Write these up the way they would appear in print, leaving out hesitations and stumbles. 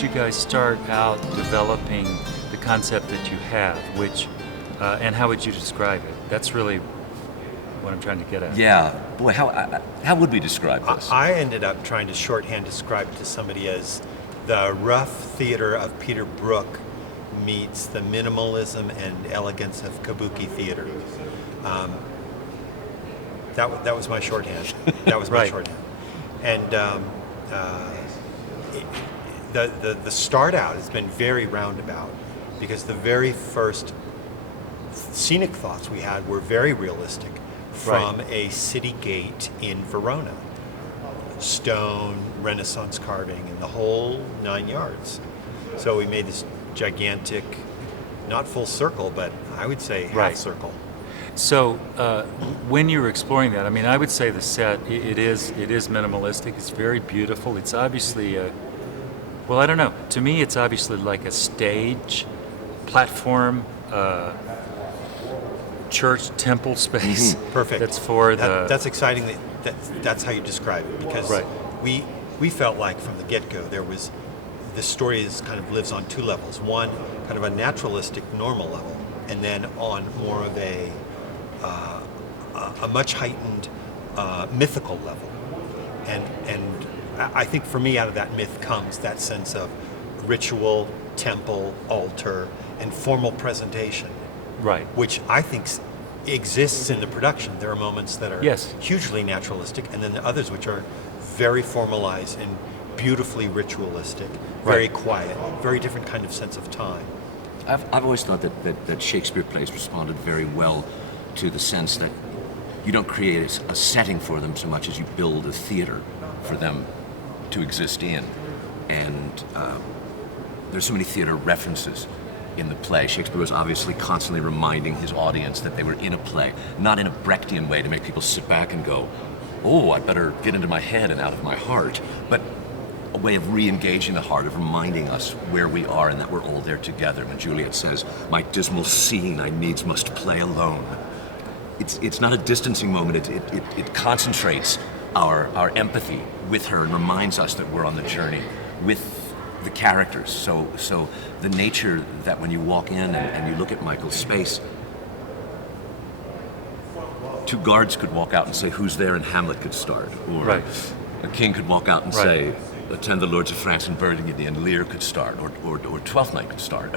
did you guys start out developing the concept that you have, which, and how would you describe it? That's really what I'm trying to get at. Yeah, boy, how would we describe this? I ended up trying to shorthand describe it to somebody as the rough theater of Peter Brook meets the minimalism and elegance of kabuki theater. That was my shorthand. That was my Right. shorthand. And the start out has been very roundabout because the very first scenic thoughts we had were very realistic from Right. a city gate in Verona. Stone, Renaissance carving, and the whole 9 yards. So we made this gigantic, not full circle, but I would say half Right. circle. So when you were exploring that, I mean, I would say the set, it is minimalistic. It's very beautiful. It's obviously well, I don't know. To me, it's obviously like a stage, platform, church, temple space. Perfect. That's for That's exciting. That's how you describe it because Right. we felt like from the get-go the story kind of lives on two levels. One, kind of a naturalistic, normal level, and then on more of a much heightened mythical level. And I think for me, out of that myth comes that sense of ritual, temple, altar, and formal presentation, Right. which I think exists in the production. There are moments that are Yes. hugely naturalistic, and then the others which are very formalized and beautifully ritualistic, very Right. quiet, very different kind of sense of time. I've always thought that Shakespeare plays responded very well to the sense that you don't create a setting for them so much as you build a theater for them to exist in. And there's so many theater references in the play. Shakespeare was obviously constantly reminding his audience that they were in a play, not in a Brechtian way to make people sit back and go, oh, I better get into my head and out of my heart, but a way of re-engaging the heart, of reminding us where we are and that we're all there together. When Juliet says, my dismal scene I needs must play alone. It's not a distancing moment, it concentrates our empathy with her and reminds us that we're on the journey with the characters. So the nature that when you walk in and you look at Michael's space, two guards could walk out and say, who's there? And Hamlet could start. Or Right. a king could walk out and Right. say, attend the lords of France and Burgundy, and Lear could start, or Twelfth Night could start.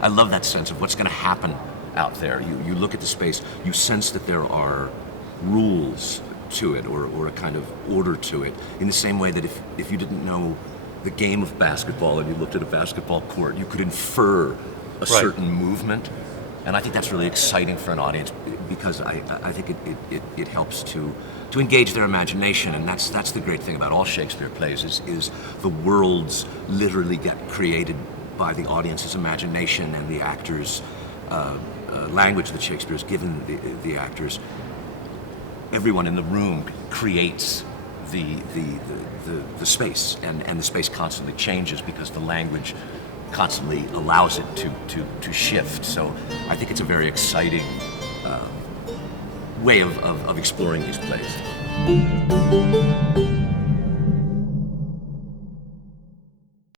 I love that sense of what's going to happen out there. You look at the space, you sense that there are rules to it, or a kind of order to it, in the same way that if you didn't know the game of basketball and you looked at a basketball court, you could infer a certain movement. And I think that's really exciting for an audience because I think it helps to engage their imagination, and that's the great thing about all Shakespeare plays is the worlds literally get created by the audience's imagination and the actors' language that Shakespeare's given the actors. Everyone in the room creates the space, and the space constantly changes because the language constantly allows it to shift. So I think it's a very exciting way of exploring these plays.